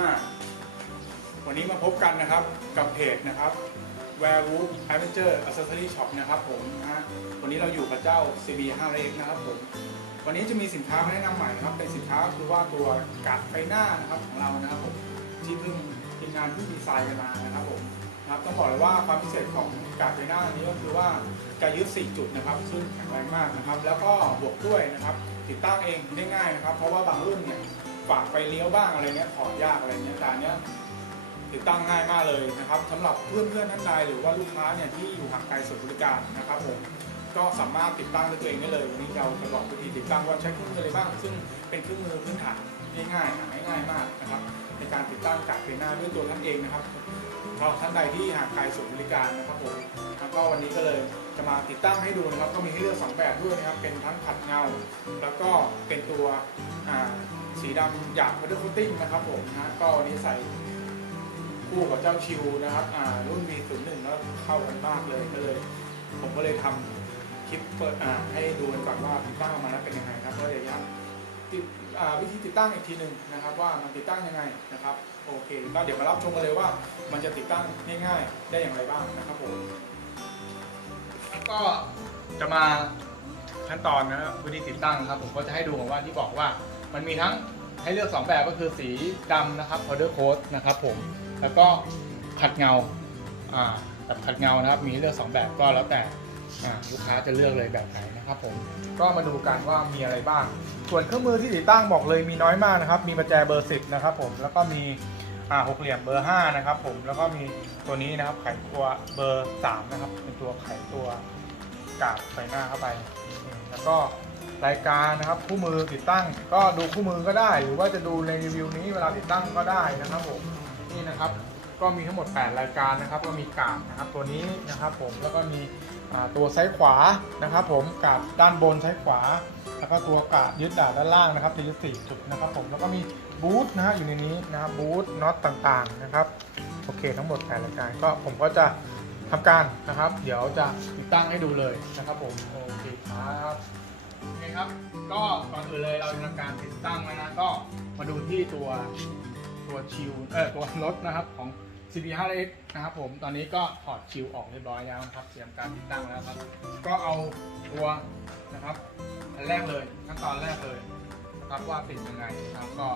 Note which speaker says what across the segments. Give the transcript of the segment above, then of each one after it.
Speaker 1: อ่าวันนี้มาพบกันนะครับกับเพจนะครับ Werewolf Adventure Accessory Shop นะครับผมนะฮะวันนี้เราอยู่กับเจ้า CB 5 x นะครับผมวันนี้จะมีสินค้ามาแนะนำใหม่นะครับเป็นสินค้าคือว่าตัวกัดไฟหน้านะครับของเรานะครับผมที่เพิ่งทีมงานเพิ่ดีไซน์กันมานะครับผมนะครับต้องบอกเลยว่าความพิเศษของกัดไฟหน้านี้ก็คือว่าจะยึด 4 จุดนะครับ ซึ่งแข็งแรงมากนะครับ แล้วก็บวกด้วยนะครับ ติดตั้งเองได้ง่ายนะครับ เพราะว่าบางรุ่นเนี่ย ฝากไฟเลี้ยวบ้างอะไรเงี้ยถอดยากอะไรเงี้ยแต่อันเนี้ยติดตั้งง่ายมากเลยนะครับสำหรับเพื่อนๆท่านใดหรือว่าลูกค้าเนี่ยที่อยู่ห่างไกลส่วนบริการนะครับผมก็สามารถติดตั้งด้วยตัวเองได้เลยวันนี้เราจะบอกวิธีติดตั้งว่าใช้เครื่องมืออะไรบ้าง ซึ่งเป็นเครื่องมือพื้นฐานง่ายๆหาง่ายมากนะครับในการติดตั้งกากเพหน้าด้วยตัวท่านเองนะครับเราท่านใดที่ห่างไกลส่วนบริการนะครับผมแล้วก็วันนี้ก็เลย จะมาติดตั้งให้ดูนะครับก็มีให้เลือกสองแบบด้วยนะครับ เป็นทั้งขัดเงา แล้วก็เป็นตัวสีดำหยาบพัดเดิลโคตติ้งนะครับผมนะก็วันนี้ใส่คู่กับเจ้าชิวนะครับรุ่น V01 แล้วเข้ากันมากเลยก็เลย ผมก็เลยทำคลิปเปิดให้ดูกันก่อนว่าติดตั้งมาแล้วเป็นยังไงครับก็เดี๋ยวย้ำติดวิธีติดตั้งอีกทีหนึ่งนะครับ ว่ามันติดตั้งยังไงนะครับโอเคก็เดี๋ยวมารับชมกันเลยว่า มันจะติดตั้งง่าย ๆ ได้อย่างไรบ้างนะครับผม ก็จะมาขั้นตอนนะครับวิธีติดตั้งครับ ผมก็จะให้ดูของว่าที่บอกว่ามันมีทั้งให้เลือก 2 แบบก็คือสีดำนะครับ powder coat นะครับผมแล้วก็ขัดเงาอ่าแบบขัดเงานะครับ มีให้เลือก 2 แบบก็แล้วแต่อ่าลูกค้าจะเลือกเลยแบบไหนนะครับผมก็มาดูกันว่ามีอะไรบ้าง ส่วนเครื่องมือที่ติดตั้งบอกเลยมีน้อยมากนะครับ มีประแจเบอร์ 10 นะครับผมแล้วก็มีอ่าหกเหลี่ยมเบอร์5นะครับผมแล้วก็มีตัวนี้นะครับไขตัวเบอร์3นะครับเป็นตัวไขตัว กาดไฟหน้าเข้าไป แล้วก็รายการนะครับคู่มือติดตั้ง ก็ดูคู่มือก็ได้ หรือว่าจะดูในรีวิวนี้เวลาติดตั้งก็ได้นะครับผมนี่นะครับก็มีทั้งหมด 8 รายการนะครับ ก็มีกาดนะครับตัวนี้นะครับผมแล้วก็มีตัวซ้ายขวานะครับ ผมกาดด้านบนซ้ายขวา แล้วก็ตัวกาดยึดดาด้านล่างนะครับจะยึดสี่จุดนะครับผมแล้วก็มีบูทนะฮะอยู่ในนี้นะครับบูทน็อตต่างๆนะครับโอเค ทั้งหมด8รายการก็ผมก็จะ ทำการนะครับ เดี๋ยวจะติดตั้งให้ดูเลยนะครับผมโอเคครับโอเคครับ ก็ก่อนอื่นเลยเราทำการติดตั้งแล้วนะก็มาดูที่ตัวตัวชิลเออตัวรถนะครับของ CB5X นะครับผมตอนนี้ก็ถอดชิลออกเรียบร้อยแล้วนะครับเตรียมการติดตั้งแล้วครับ ก็เอาตัวนะครับอันแรกเลยขั้นตอนแรกเลยนะครับว่าติดยังไงนะครับก็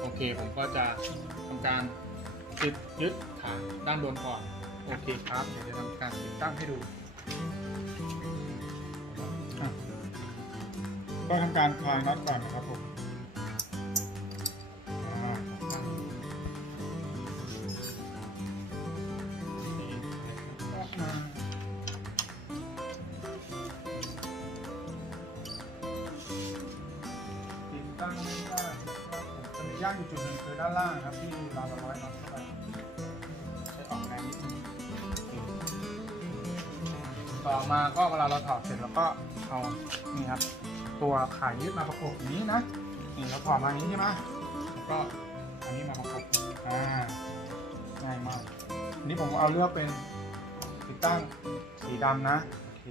Speaker 1: โอเคผมก็จะทำการติดยึดขาด้านบนก่อน โอเคครับ เดี๋ยวจะทำการติดตั้งให้ดูก็ทำการคลายน็อตก่อนนะครับผม มาก็เวลาเราถอดเสร็จแล้วก็เอานี่ครับ ตัวขายึดมาประกบนี้นะนี่เราถอดมานี้ใช่ไหมแล้วก็อันนี้มาประกบอ่าง่ายมากอันนี้ผมเอาเลือกเป็นติดตั้งสีดำนะโอเค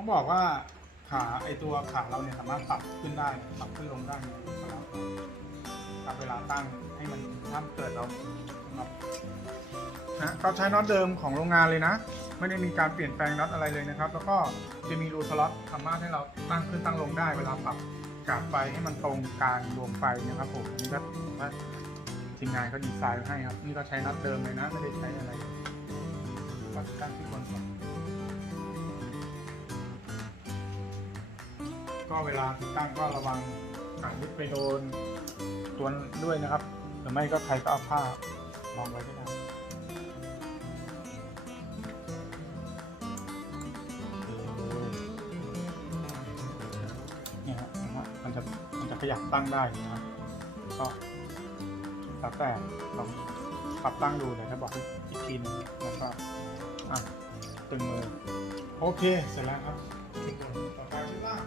Speaker 1: ต้องบอกว่าขาไอตัวขาเราเนี่ยสามารถปรับขึ้นได้ปรับขึ้นลงได้เนี่ยแล้วปรับเวลาตั้งให้มันถ้าเกิดเราครับนะก็ใช้น็อตเดิมของโรงงานเลยนะ ไม่ได้มีการเปลี่ยนแปลงน็อตอะไรเลยนะครับ แล้วก็จะมีรูสล็อตสามารถให้เราตั้งขึ้นตั้งลงได้ เวลาปรับกาฟไฟให้มันตรงกลางดวงไฟนะครับผมอันนี้ก็ถือว่าทีมงานเขาดีไซน์ให้ครับ นี่ก็ใช้น็อตเดิมเลยนะ ไม่ได้ใช้อะไรก็ตั้งที่บนก่อน ก็เวลาติดตั้งก็ระวังอาจยึดไปโดนตัวด้วยนะครับ หรือไม่ก็ใครก็เอาผ้ารองไว้ก็ได้เนี่ยฮะมันจะมันจะขยับตั้งได้นะครับก็แล้วแต่ลองปรับตั้งดูเดี๋ยวจะบอกอีกทีนึงแล้วก็อะตึงมือโอเค เสร็จแล้วครับชุดบนต่อไปชุดล่าง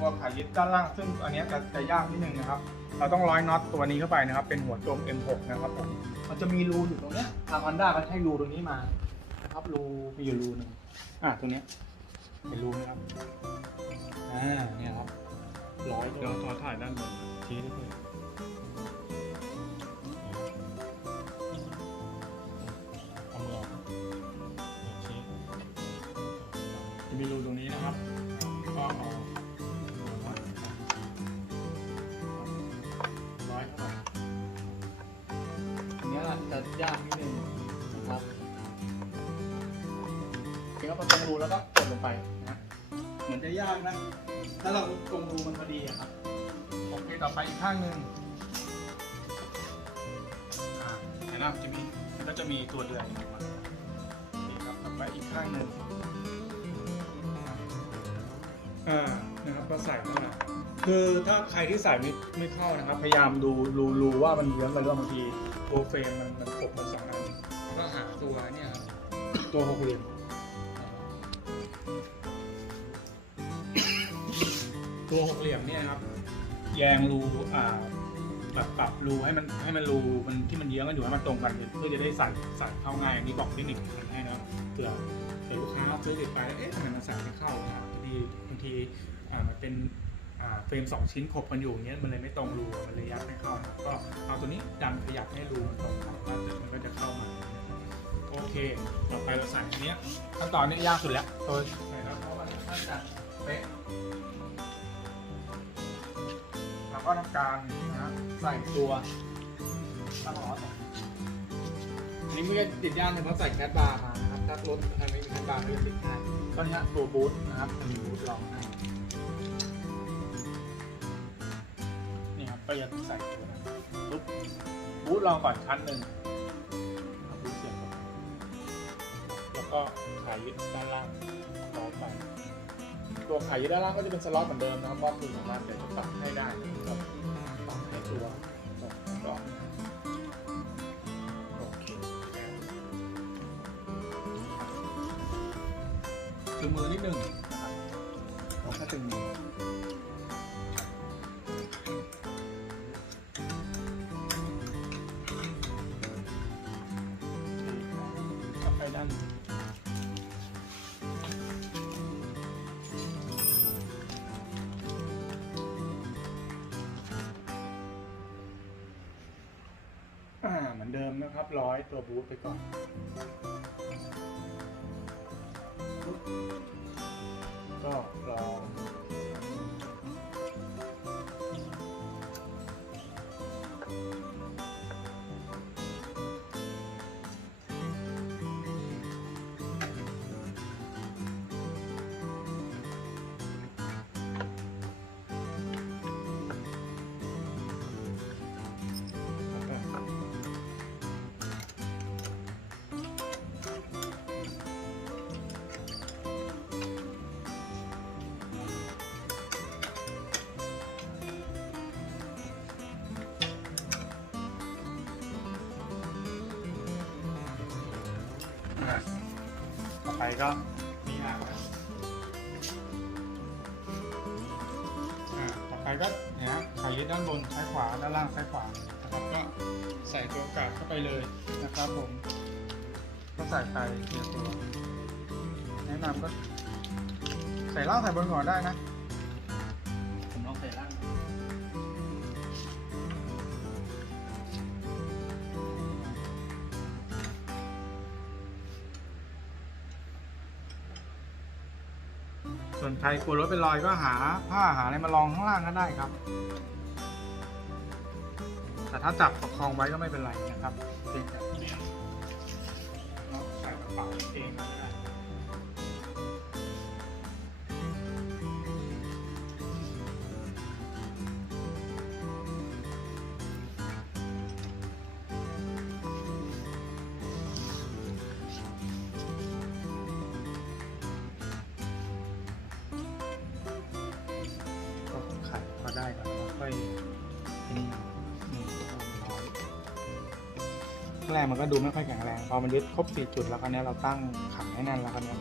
Speaker 1: ตัวขายึดด้านล่างซึ่งอันนี้จะจะยากนิดนึงนะครับ เราต้องร้อยน็อตตัวนี้เข้าไปนะครับ เป็นหัวโจม M6 นะครับผมมันจะมีรูอยู่ตรงเนี้ยทางฮอนด้าเขาให้รูตรงนี้มานะครับรูมีอยู่รูหนึ่งอ่าตรงเนี้ยเป็นรูนะครับอ่าเนี่ยครับร้อย
Speaker 2: เดี๋ยวขอถ่ายด้านบนชี้ได้เลย
Speaker 1: จะยากนะ ถ้าเราตรงรูมันพอดีอะครับ โอเคต่อไปอีกข้างหนึ่งอ่าเห็นไหมครับจะมีมันก็จะมีตัวเดือนออกมานี่ครับต่อไปอีกข้างหนึ่งอ่านะครับก็ใส่เข้ามาคือถ้าใครที่ใส่ไม่ไม่เข้านะครับ พยายามดูรูรูว่ามันเยื้องไปหรือเปล่าบางทีตัวเฟรมมันมันขบกันสองอันก็หาตัวเนี่ยครับตัวหกเหลี่ยม ตัวหกเหลี่ยมเนี่ยครับ แยงรูอ่าแบบปรับรูให้มันให้มันรูมันที่มันเยื้องกันอยู่ให้มันตรงกันเพื่อจะได้ใส่ใส่เข้าง่ายอันนี้บอกเทคนิคให้นะเผื่อเผื่อลูกค้าซื้อติดไปแล้วเอ๊ะทำไมมันใส่ไม่เข้าครับบางทีบางทีอ่ามันเป็นอ่าเฟรมสองชิ้นขบกันอยู่เงี้ยมันเลยไม่ตรงรูมันเลยยัดไม่เข้านะก็เอาตัวนี้ดันขยับให้รูมันตรงกันว่ามันก็จะเข้ามาโอเคต่อไปเราใส่อันนี้ขั้นตอนนี้ยากสุดแล้วตัวใส่แล้วเพราะว่าท่าจะเป๊ะ เราก็ทำการนะใส่ตัวตั้งล้อต่ออันนี้ไม่ได้ติดยากเลยเพราะใส่แคสบาร์มานะครับถ้ารถใครไม่มีแคสบาร์ก็จะติดง่ายก็เนี้ยตัวบูทนะครับมันมีบูทรองให้นี่ครับก็จะใส่ตัวนั้นปุ๊บบูทรองก่อนชั้นหนึ่งเอาบูทเสียบก่อนแล้วก็ขายึดด้านล่างต่อไป ตัวไข่ยยึดด้านล่างก็จะเป็นสล็อตเหมือนเดิมนะครับก็คือสามารถเดี๋ยวจะปรับให้ได้นะครับปรับให้ตัวก็โอเคตึงมือนิดหนึ่งนะครับเราแค่ตึงมือ เหมือนเดิมนะครับ ร้อยตัวบูทไปก่อนก็รอ ก็นี่อะต่อไปก็เนี่ยฮะขายึดด้านบนซ้ายขวาด้านล่างซ้ายขวานะครับก็ใส่ตัวกาดเข้าไปเลยนะครับผม ก็ใส่ไปเดียตัวแนะนำก็ใส่ล่างใส่บนก่อนได้นะ ส่วนใครกลัวรถเป็นรอยก็หาผ้าหาอะไรมารองข้างล่างก็ได้ครับ แต่ถ้าจับประคองไว้ก็ไม่เป็นไรนะครับเป็นแบบนี้เนาะใส่กระเป๋าเองนะ ขัดก็ได้ก่อนแล้วค่อยนี่นี่ร้แรกมันก็ดูไม่ค่อยแข็งแรง พอมันยึดครบสี่จุดแล้วคราวนี้เราตั้งขันให้แน่นแล้วคราวนี้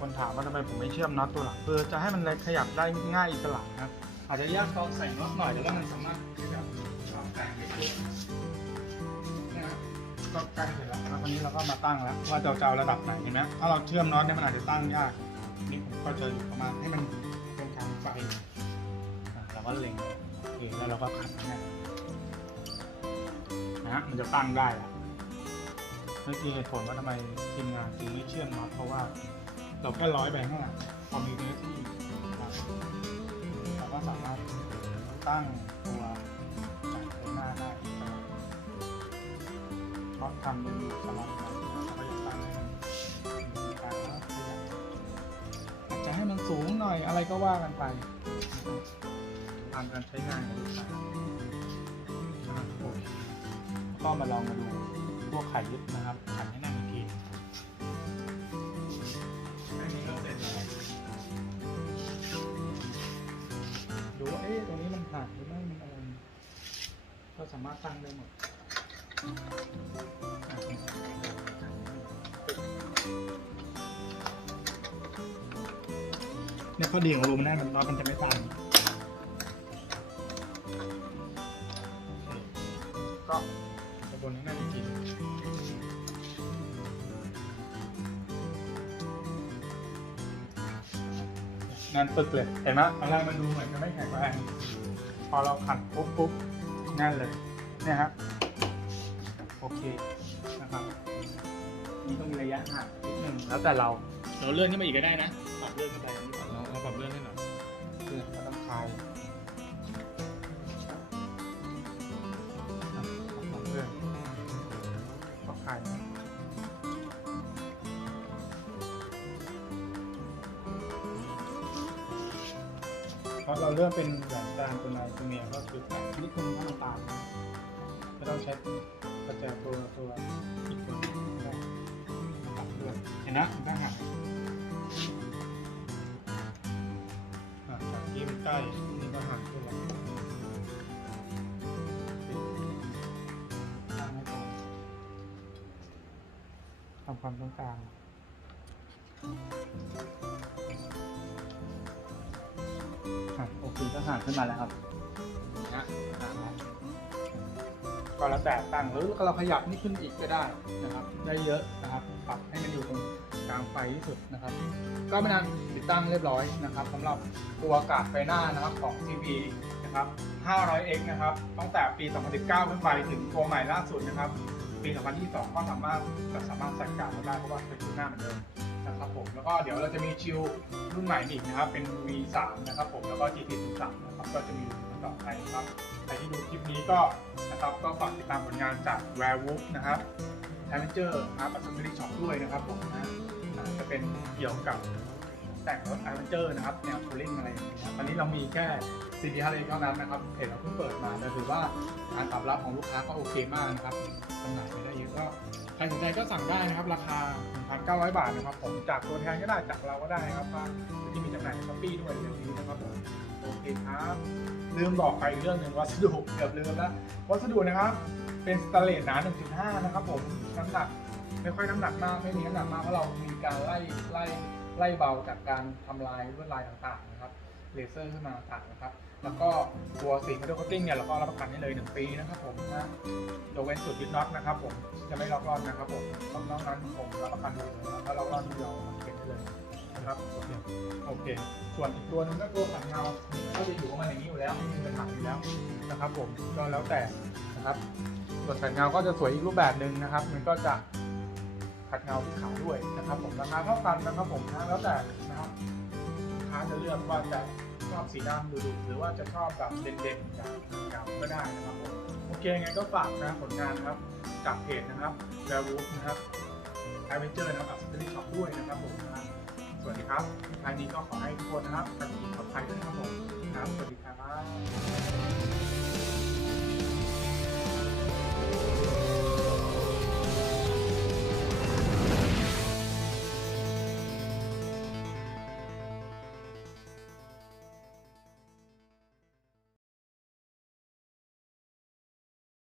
Speaker 1: คนถามว่าทำไมผมไม่เชื่อมน็อตตัวหลังเพื่อจะให้มันขยับได้ง่ายอิสระครับ อาจจะยากตอนใส่น็อตหน่อยแต่ว่ามันสามารถขยับแต่งได้นะครับก็ใกล้เสร็จแล้วนะครับวันนี้เราก็มาตั้งแล้วว่าจะเอาระดับไหนเห็นไหมถ้าเราเชื่อมน็อตเนี่ยมันอาจจะตั้งยากนี่ผมก็จะอยู่ประมาณให้มันเป็นทางไฟเราก็เล็งโอเคแล้วเราก็ขัดเนี่ยนะฮะมันจะตั้งได้แล้วนั่คือเหตุผลว่าทำไมทีมงานจึงไม่เชื่อมน็อตเพราะว่า เราแค่ร้อยไปข้างหลังพอมีเนื้อที่ครับเราก็สามารถตั้งตัวจากไปหน้าได้เพราะทำเป็นสลับกันเราก็จะตั้งให้มันมีการขยับอาจจะให้มันสูงหน่อยอะไรก็ว่ากันไปตามการใช้งานของลูกค้านะครับโอเคก็มาลองมาดูพวกไข่ยึดนะครับ ตรงนี้มันหักหรือไม่มันอะไร ก็สามารถตั้งได้หมดอะเนี่ยข้อดีของรูมันได้มันน็อตมันจะไม่ตันโอเคก็จะบนให้แน่นอีกทีนั่นปึกเลยเห็นไหมตอนแรกมันดูเหมือนจะไม่แข็งแรง พอเราขัดปุ๊บปุ๊บนั่นเลยเนี่ยครับโอเคนะครับนี่ต้องมีระยะห่างนิดนึงแล้วแต่เราเราเลื่อนขึ้นมาอีกก็ได้นะปรับเลื่อนขึ้นไป
Speaker 2: เราเราปรับเลื่อน
Speaker 1: ราะเราเริ่มเป็นแหวนกลางตัวในตัวเมียก็คือแตะนิดนึงถ้ามันตามไม่ต้องใช้กระแจตัวตัวอีกตัวหนึ่งก็ได้ปรับด้วยเห็นนะมันตั้งหักอะจากที่มันใกล้นี่ก็หักขึ้นแล้วตั้งให้ตรงทำความตรงกลาง ครับโอเคก็ห่างขึ้นมาแล้วครับนะห่างแล้วก็แล้วแต่ตั้งหรือเราขยับนี่ขึ้นอีกก็ได้นะครับ ได้เยอะนะครับ ปรับให้มันอยู่ตรงกลางไฟที่สุดนะครับ ก็เป็นอันติดตั้งเรียบร้อยนะครับสำหรับตัวกาดไฟหน้านะครับของ CB นะครับ 500X นะครับตั้งแต่ปี 2019 ขึ้นไปถึงตัวใหม่ล่าสุดนะครับ ปี 2022 ก็สามารถก็สามารถใส่กาดได้เพราะว่าเป็นชุดหน้าเหมือนเดิม นะครับผมแล้วก็เดี๋ยวเราจะมีชิลรุ่นใหม่อีกนะครับ เป็น V3 นะครับผมแล้วก็ GT03 นะครับก็จะมีต่อไปนะครับใครที่ดูคลิปนี้ก็นะครับก็ฝากติดตามผลงานจาก Werewolf นะครับ Avenger นะครับ Accessory Shop ด้วยนะครับผมนะจะเป็นเกี่ยวกับแต่งรถ Avenger นะครับแนวทัวริงอะไรอย่างเงี้ยครับตอนนี้เรามีแค่ CB 5เลยเท่านั้นนะครับเพจเราเพิ่งเปิดมาแต่ถือว่าการตอบรับของลูกค้าก็โอเคมากนะครับ จำหน่ายไปได้เยอะก็ใครสนใจก็สั่งได้นะครับ ราคา 1,900 บาทนะครับผมจากตัวแทนก็ได้จากเราก็ได้นะครับว่าที่มีจำหน่ายในช้อปปี้ด้วยเดี๋ยวนี้นะครับผมโอเคครับลืมบอกไปอีกเรื่องหนึ่งวัสดุเกือบลืมแล้ววัสดุนะครับ เป็นสแตนเลสหนา 1.5 นะครับผมน้ำหนักไม่ค่อยน้ำหนักมากไม่มีน้ำหนักมากเพราะเรามีการไล่ไล่ไล่เบาจากการทำลายลวดลายต่างๆนะครับเลเซอร์ขึ้นมาต่างนะครับ แล้วก็ตัวสีมาดูโคตติ้งเนี่ยเราก็รับประกันให้เลย 1 ปีนะครับผมนะยกเว้นจุดยึดน็อตนะครับผมจะไม่ล็อกรอนนะครับผมนอกนั้นผมรับประกันอยู่เลยนะครับถ้าล็อกรอนเราเก็บได้เลยนะครับโอเคโอเค ส่วนอีกตัวนึงก็ตัวขัดเงาก็จะอยู่ประมาณอย่างนี้อยู่แล้วไม่มีปัญหาอยู่แล้วนะครับ ผมก็แล้วแต่นะครับส่วนขัดเงาก็จะสวยอีกรูปแบบหนึ่งนะครับ มันก็จะขัดเงาที่ขาวด้วยนะครับ ผมราคาเท่ากันนะครับผมนะแล้วแต่นะครับลูกค้าจะเลือกว่าจะ อบสีดำดุๆหรือว่าจะชอบแบบเด่นๆแบบเก่าก็ได้นะครับผมโอเคงั้นก็ฝากนะผลงานนะครับจากเพจนะครับแวร์วูฟนะครับไอเวนเจอร์นะครับสติลิชช์ด้วยนะครับผมนะสวัสดีครับท้ายนี้ก็ขอให้ทุกคนนะครับขับขี่ปลอดภัยด้วยนะครับผมครับสวัสดีครับ